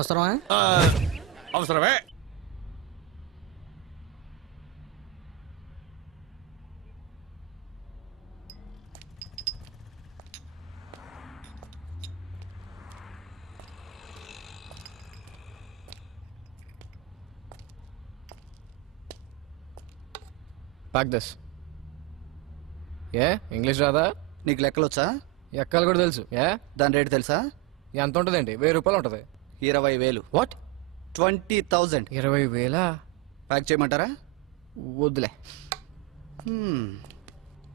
అవసరమా? అవసరమే. Pack this. A English రాదా? నీకు లెక్కలు వచ్చా? ఎక్కాలు కూడా తెలుసు. ఏ దాని రేటు తెలుసా? ఎంత ఉంటుందండి? 1000 రూపాయలు ఉంటుంది. 20,000. వాట్? 20,000. 20,000? ప్యాక్ చేయమంటారా? వద్దులే.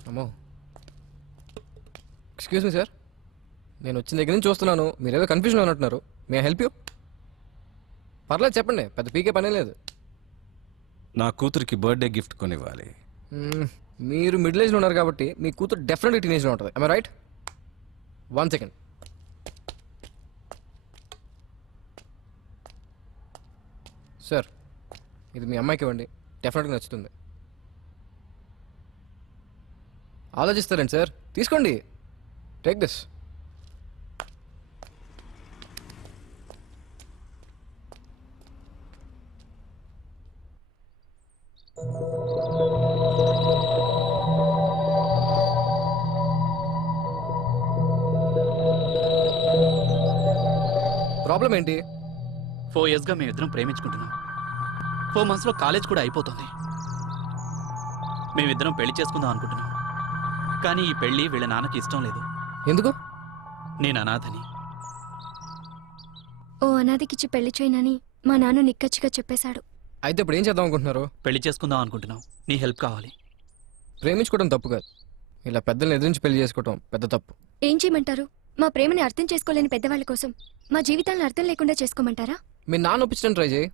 అమ్మో, ఎక్స్క్యూజ్ మీ సార్, నేను వచ్చిన దగ్గర నుంచి చూస్తున్నాను మీరేదో కన్ఫ్యూజన్ ఉన్నట్టున్నారు. May help you? పర్లేదు చెప్పండి, పెద్ద పీకే పనే లేదు. నా కూతురికి బర్త్డే గిఫ్ట్ కొనివ్వాలి. మీరు మిడిల్ ఏజ్లో ఉన్నారు కాబట్టి మీ కూతురు డెఫినెట్గా టీనేజ్లో ఉంటుంది. I right? 1 సెకండ్. సార్, ఇది మీ అమ్మాయికి ఇవ్వండి, డెఫినెట్గా నచ్చుతుంది. ఆలోచిస్తారండి సార్, తీసుకోండి. Take this. ప్రాబ్లం ఏంటి? 4 yearsగా మేమిద్దరం ప్రేమించుకుంటున్నాం. 4 monthsలో కాలేజ్ కూడా అయిపోతుంది. మేమిద్దరం పెళ్లి చేసుకుందాం అనుకుంటున్నాం. కానీ ఈ పెళ్లి వీళ్ళ నాన్నకి ఇష్టం లేదు. ఎందుకు? నేను అనాథని. ఓ అనాథకిచ్చి పెళ్లి చేయనని మా నాన్న నిక్కచ్చిగా చెప్పేశాడు. అయితే ఇప్పుడు ఏం చేద్దాం అనుకుంటున్నారు? పెళ్లి చేసుకుందాం అనుకుంటున్నాం. నీ హెల్ప్ కావాలి. ప్రేమించుకోవడం తప్పు కాదు, ఇలా పెద్దల్ని ఎదిరించి పెళ్లి చేసుకోవడం పెద్ద తప్పు. ఏం చేయమంటారు? మా ప్రేమని అర్థం చేసుకోలేని పెద్దవాళ్ళ కోసం మా జీవితాలను అర్థం లేకుండా చేసుకోమంటారా? మీ నాన్న ఒప్పించడం ట్రై చేయి.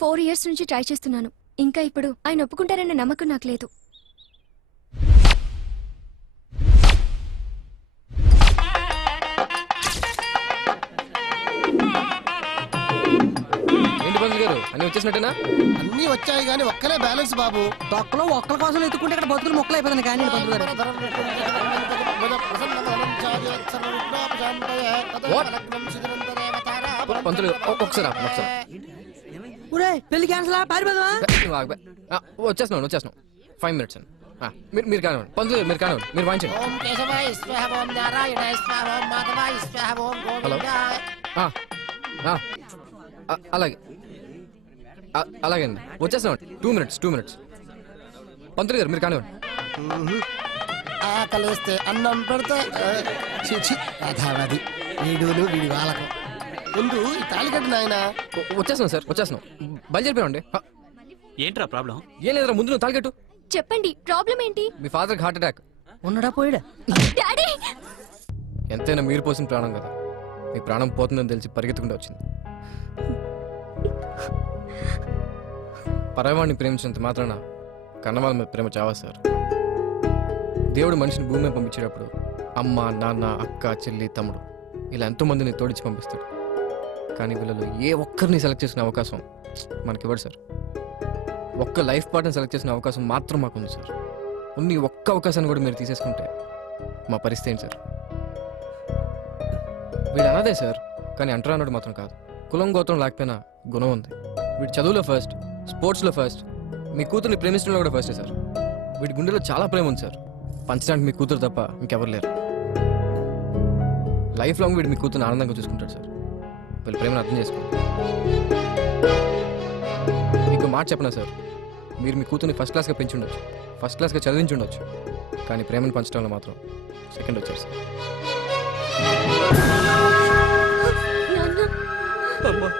4 years నుంచి ట్రై చేస్తున్నాను. ఇంకా ఇప్పుడు ఆయన ఒప్పుకుంటారన్న నమ్మకం నాకు లేదు. ఏంటి పంతులు గారు, అన్ని వచ్చేసినట్టేనా? అన్ని వచ్చాయి కానీ ఒక్కలే బ్యాలెన్స్ బాబు. తొక్కలో ఒక్కల కోసం ఎత్తుకుంటే ఇక్కడ బతుకులు మొక్కలు అయిపోతుంది. కానీ పంతులు గారు పంతులు ఒకసారి పెళ్లి క్యాన్సల్ పారిపోదా? వచ్చేస్తున్నాను 5 minutes అండి. మీరు కానివ్వండి పంతులు గారు, మీరు కానివ్వండి, మీరు వాయించండి. హలో, అలాగే అలాగే అండి, వచ్చేస్తున్నాం. 2 minutes. పంతులు గారు మీరు కానివ్వండి. ఆకలిస్తే అన్నం పెడితే కథావది వీడును వీడి వాళ్ళకు ముందు ఈ తాలికట్టు నాయన. వచ్చేస్తున్నాం సార్, వచ్చేస్తున్నాం. బయలుదేరిపోయామండి. ఏంట్రా ప్రాబ్లం? ఏం లేదురా, ముందు నువ్వు తాలికట్టు. చెప్పండి, ప్రాబ్లం ఏంటి? మీ ఫాదర్కి హార్ట్ అటాక్. ఉన్నడా పోయాడా? డాడీ! ఎంతైనా మీరు పోసిన ప్రాణం కదా, మీ ప్రాణం పోతుందని తెలిసి పరిగెత్తుకుంటూ వచ్చింది. పరవాడిని ప్రేమించినంత మాత్రాన కన్నవాళ్ళ మీద ప్రేమ చావా సార్. దేవుడు మనిషిని భూమి మీద పంపించేటప్పుడు అమ్మ, నాన్న, అక్క, చెల్లి, తమ్ముడు ఇలా ఎంతోమందిని తోడిచి పంపిస్తాడు. కానీ వీళ్ళలో ఏ ఒక్కరిని సెలెక్ట్ చేసిన అవకాశం మనకివ్వడు సార్. ఒక్క లైఫ్ పార్ట్నర్ సెలెక్ట్ చేసిన అవకాశం మాత్రం మాకుంది సార్. ఉన్ని ఒక్క అవకాశాన్ని కూడా మీరు తీసేసుకుంటే మా పరిస్థితి ఏంటి సార్? వీడు అన్నదే సార్, కానీ అంటరా అన్నాడు మాత్రం కాదు. కులం గోత్రం లేకపోయినా గుణం ఉంది. వీడి చదువులో ఫస్ట్, స్పోర్ట్స్లో ఫస్ట్, మీ కూతుర్ని ప్రేమించడంలో కూడా ఫస్టే సార్. వీడి గుండెలో చాలా ప్రేమ ఉంది సార్. పంచడానికి మీ కూతురు తప్ప ఇంకెవరు లేరు. లైఫ్ లాంగ్ వీడు మీ కూతురుని ఆనందంగా చూసుకుంటాడు సార్. వీళ్ళ ప్రేమను అర్థం చేసుకోండి. మీకు మాట చెప్పనా సార్, మీరు మీ కూతుర్ని ఫస్ట్ క్లాస్గా పెంచి ఉండొచ్చు, ఫస్ట్ క్లాస్గా చదివించి ఉండొచ్చు, కానీ ప్రేమను పంచడంలో మాత్రం సెకండ్ వచ్చారు సార్. నాన్న! అమ్మా